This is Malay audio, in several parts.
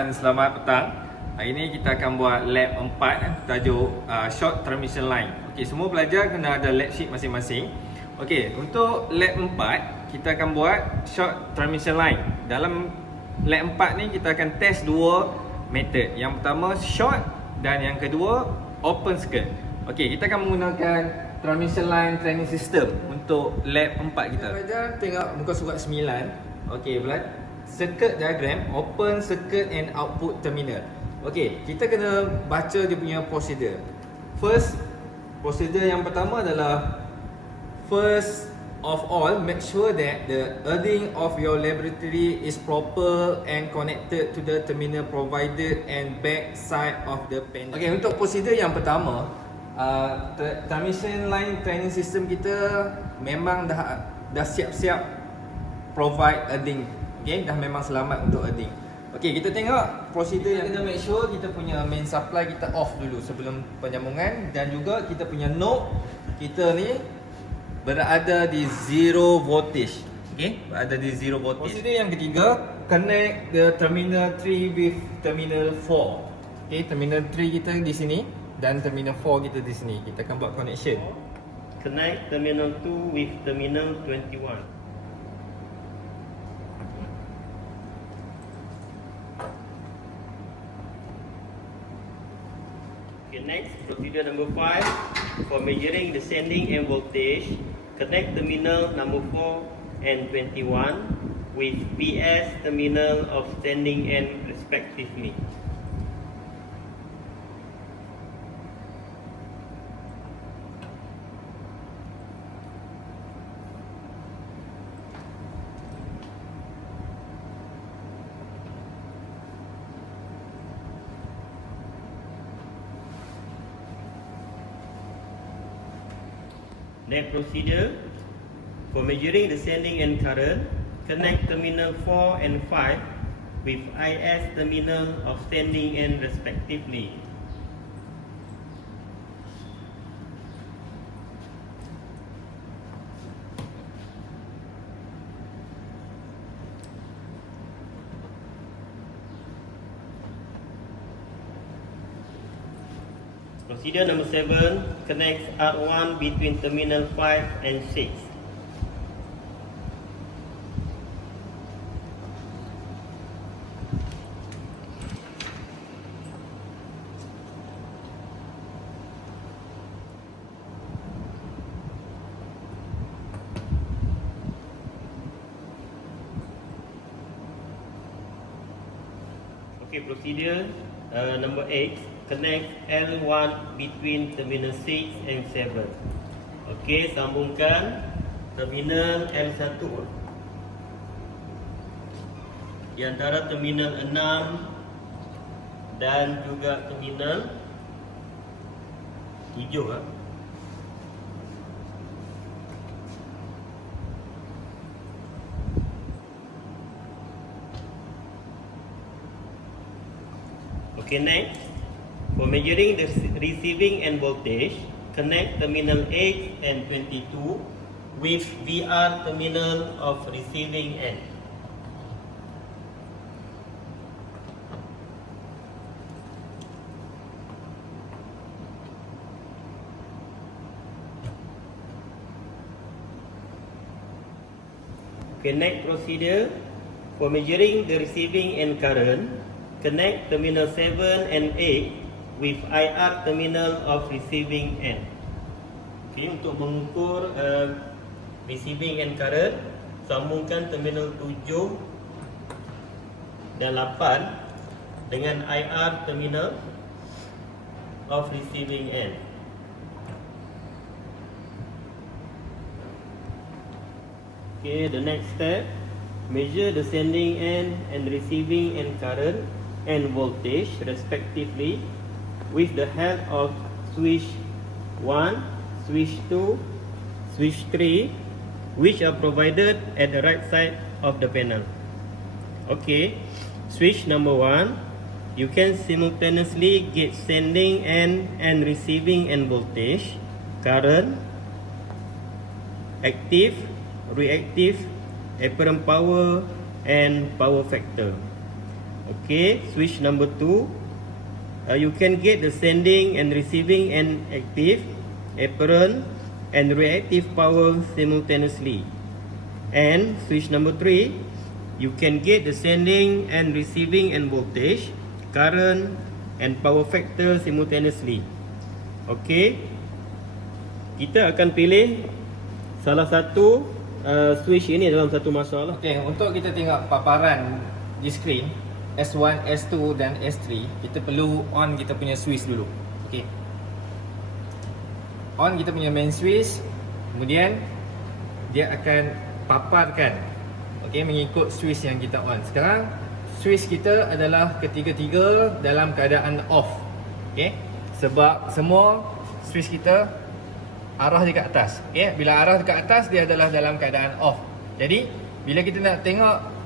dan selamat petang. Hari ini kita akan buat lab 4 tajuk short transmission line. Okey, semua pelajar kena ada lab sheet masing-masing. Okey, untuk lab 4 kita akan buat short transmission line. Dalam lab 4 ni kita akan test dua method. Yang pertama short dan yang kedua open circuit. Okey, kita akan menggunakan transmission line training system untuk lab 4 kita. Pelajar tengok muka surat 9. Okey, pelajar circuit diagram, open circuit and output terminal. Okey, kita kena baca dia punya prosedur. First, prosedur yang pertama adalah first of all, make sure that the earthing of your laboratory is proper and connected to the terminal provided and back side of the panel. Okey, untuk prosedur yang pertama, transmission line training system kita memang dah siap-siap provide earthing. Okay, dah memang selamat untuk earthing. Okay, kita tengok prosedur yang kita make sure kita punya main supply kita off dulu sebelum penyambungan, dan juga kita punya node kita ni berada di zero voltage. Okay, berada di zero voltage. Prosedur yang ketiga, connect the terminal 3 with terminal 4. Okay, terminal 3 kita di sini dan terminal 4 kita di sini. Kita akan buat connection. Connect terminal 2 with terminal 21. Okay, next, procedure number 5. For measuring the sending end voltage, connect terminal number 4 and 21 with PS terminal of sending end respectively. Next procedure, for measuring the sending end current, connect terminal 4 and 5 with IS terminal of sending end respectively. Procedure number 7, connect R1 between terminal 5 and 6. Okay, procedure number 8. Connect L1 between terminal 6 and 7. Okey, sambungkan terminal L1 di antara terminal 6 dan juga terminal 7. Okay, next. For measuring the receiving end voltage, connect terminal 8 and 22 with VR terminal of receiving end. Okay, next procedure, for measuring the receiving end current, connect terminal 7 and 8 with IR terminal of receiving end. Okay, untuk mengukur receiving end current, sambungkan terminal 7 dan 8 dengan IR terminal of receiving end. Okay, the next step, measure the sending end and receiving end current and voltage respectively with the help of switch 1, switch 2, switch 3, which are provided at the right side of the panel. Okay, switch number 1, you can simultaneously get sending end and receiving end voltage, current, active, reactive, apparent power and power factor. Okay, switch number 2. You can get the sending and receiving and active, apparent and reactive power simultaneously. And switch number 3, you can get the sending and receiving and voltage, current and power factor simultaneously. Okay, kita akan pilih salah satu switch ini dalam satu masa lah. Okey, untuk kita tengok paparan di skrin S1, S2 dan S3, kita perlu on kita punya switch dulu. Okey. On kita punya main switch, kemudian dia akan paparkan, okey, mengikut switch yang kita on. Sekarang switch kita adalah ketiga-tiga dalam keadaan off. Okey. Sebab semua switch kita arah dekat atas. Okey, bila arah dekat atas dia adalah dalam keadaan off. Jadi, bila kita nak tengok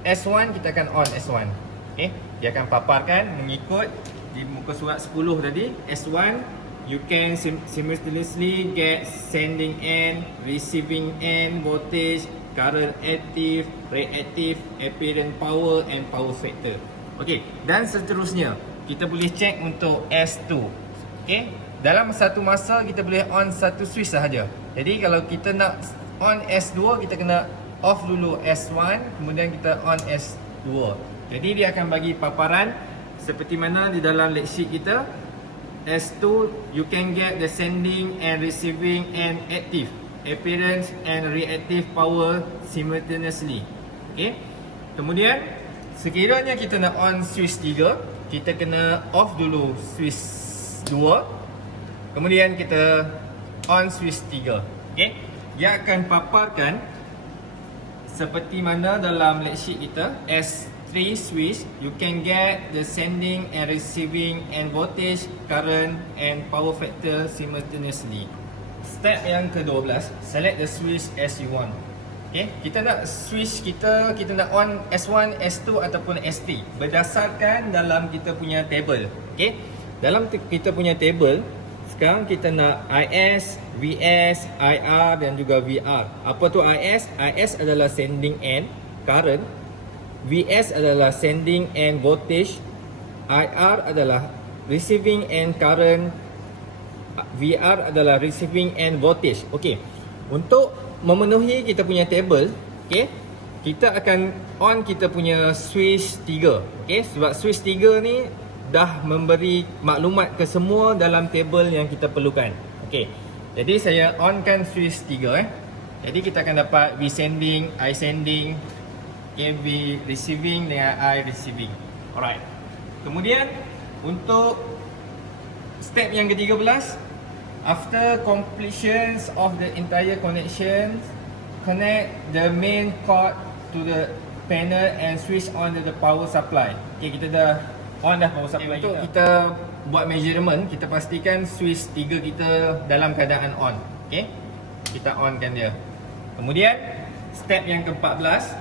S1, kita akan on S1. Okay, dia akan paparkan mengikut di muka surat 10 tadi. S1, you can simultaneously get sending end, receiving end, voltage, current active, reactive, apparent power and power factor. Okay, dan seterusnya kita boleh check untuk S2. Okay, dalam satu masa kita boleh on satu switch sahaja. Jadi kalau kita nak on S2, kita kena off dulu S1, kemudian kita on S2. Jadi dia akan bagi paparan seperti mana di dalam lead sheet kita. S2, you can get the sending and receiving and active, apparent and reactive power simultaneously. Okay. Kemudian sekiranya kita nak on switch 3, kita kena off dulu switch 2, kemudian kita on switch 3. Okay. Dia akan paparkan seperti mana dalam lead sheet kita. S3 switch, you can get the sending and receiving and voltage, current and power factor simultaneously. Step yang ke-12, select the switch as you want. Okay, kita nak switch kita nak on S1, S2 ataupun S3 berdasarkan dalam kita punya table. Okay, dalam kita punya table sekarang kita nak IS, VS, IR dan juga VR. Apa tu IS? IS adalah sending end current, VS adalah sending end voltage, IR adalah receiving end current, VR adalah receiving end voltage. Okey. Untuk memenuhi kita punya table, okey, kita akan on kita punya switch 3. Okey, sebab switch 3 ni dah memberi maklumat ke semua dalam table yang kita perlukan. Okey. Jadi saya onkan switch 3 Jadi kita akan dapat V sending, I sending, V receiving dengan I receiving. Alright. Kemudian untuk step yang ke-13, after completions of the entire connections, connect the main cord to the panel and switch on the power supply. Okey, kita dah on dah power supply. Untuk kita buat measurement, kita pastikan switch 3 kita dalam keadaan on. Okey, kita onkan dia. Kemudian step yang ke-14,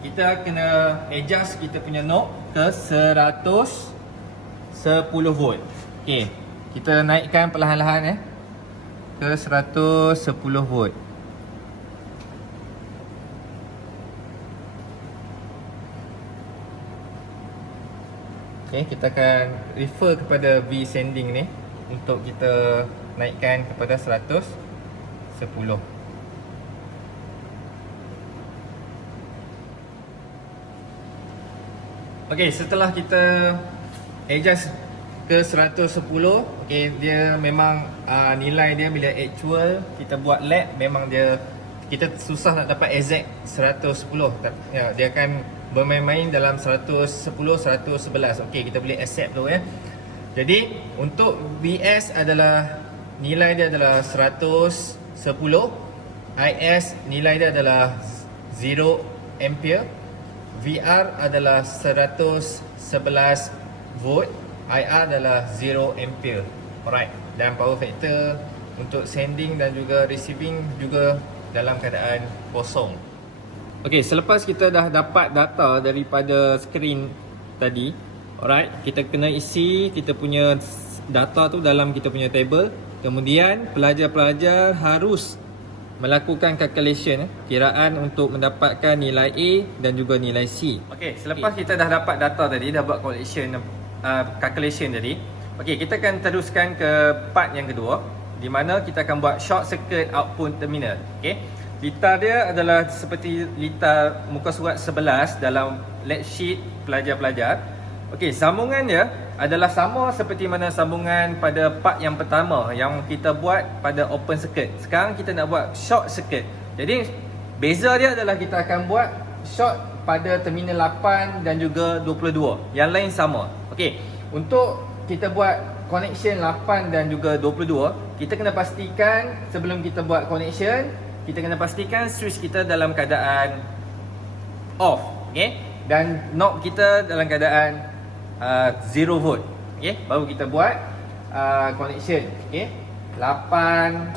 kita kena adjust kita punya knob ke 110 volt. Okey, kita naikkan perlahan-lahan ke 110 volt. Okay, kita akan refer kepada V sending ni untuk kita naikkan kepada 110. Okay, setelah kita adjust ke 110, okay, dia memang nilai dia bila actual kita buat lab memang kita susah nak dapat exact 110. Ya, dia akan bermain-main dalam 110, 111. Okey, kita boleh accept tu Jadi, untuk VS adalah nilai dia adalah 110, IS nilai dia adalah 0 ampere, VR adalah 111 volt, IR adalah 0 ampere. Alright, dan power factor untuk sending dan juga receiving juga dalam keadaan kosong. Okey, selepas kita dah dapat data daripada skrin tadi, alright, kita kena isi kita punya data tu dalam kita punya table. Kemudian pelajar-pelajar harus melakukan calculation, kiraan untuk mendapatkan nilai A dan juga nilai C. Okey, selepas kita dah dapat data tadi, dah buat calculation tadi. Okey, kita akan teruskan ke part yang kedua, di mana kita akan buat short circuit output terminal. Okey. Litar dia adalah seperti litar muka surat 11 dalam lead sheet pelajar-pelajar. Okey, sambungan dia adalah sama seperti mana sambungan pada part yang pertama yang kita buat pada open circuit. Sekarang kita nak buat short circuit. Jadi beza dia adalah kita akan buat short pada terminal 8 dan juga 22. Yang lain sama. Okey, untuk kita buat connection 8 dan juga 22, kita kena pastikan sebelum kita buat connection, kita kena pastikan switch kita dalam keadaan off, okey, dan knob kita dalam keadaan 0 volt. Okey, baru kita buat connection. Okey, 8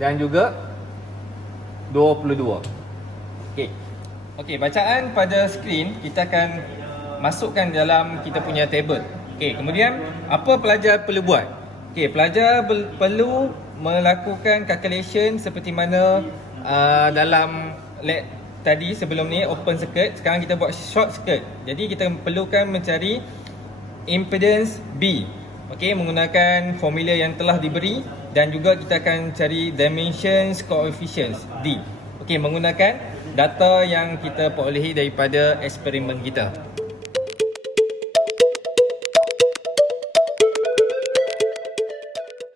dan juga 22. Okey. Okey, bacaan pada skrin kita akan masukkan dalam kita punya table. Okey, kemudian apa pelajar perlu buat? Okey, pelajar perlu melakukan calculation seperti mana dalam lab tadi sebelum ni open circuit. Sekarang kita buat short circuit. Jadi kita perlukan mencari impedance B. Okey, menggunakan formula yang telah diberi, dan juga kita akan cari dimensions coefficients D. Okey, menggunakan data yang kita perolehi daripada eksperimen kita.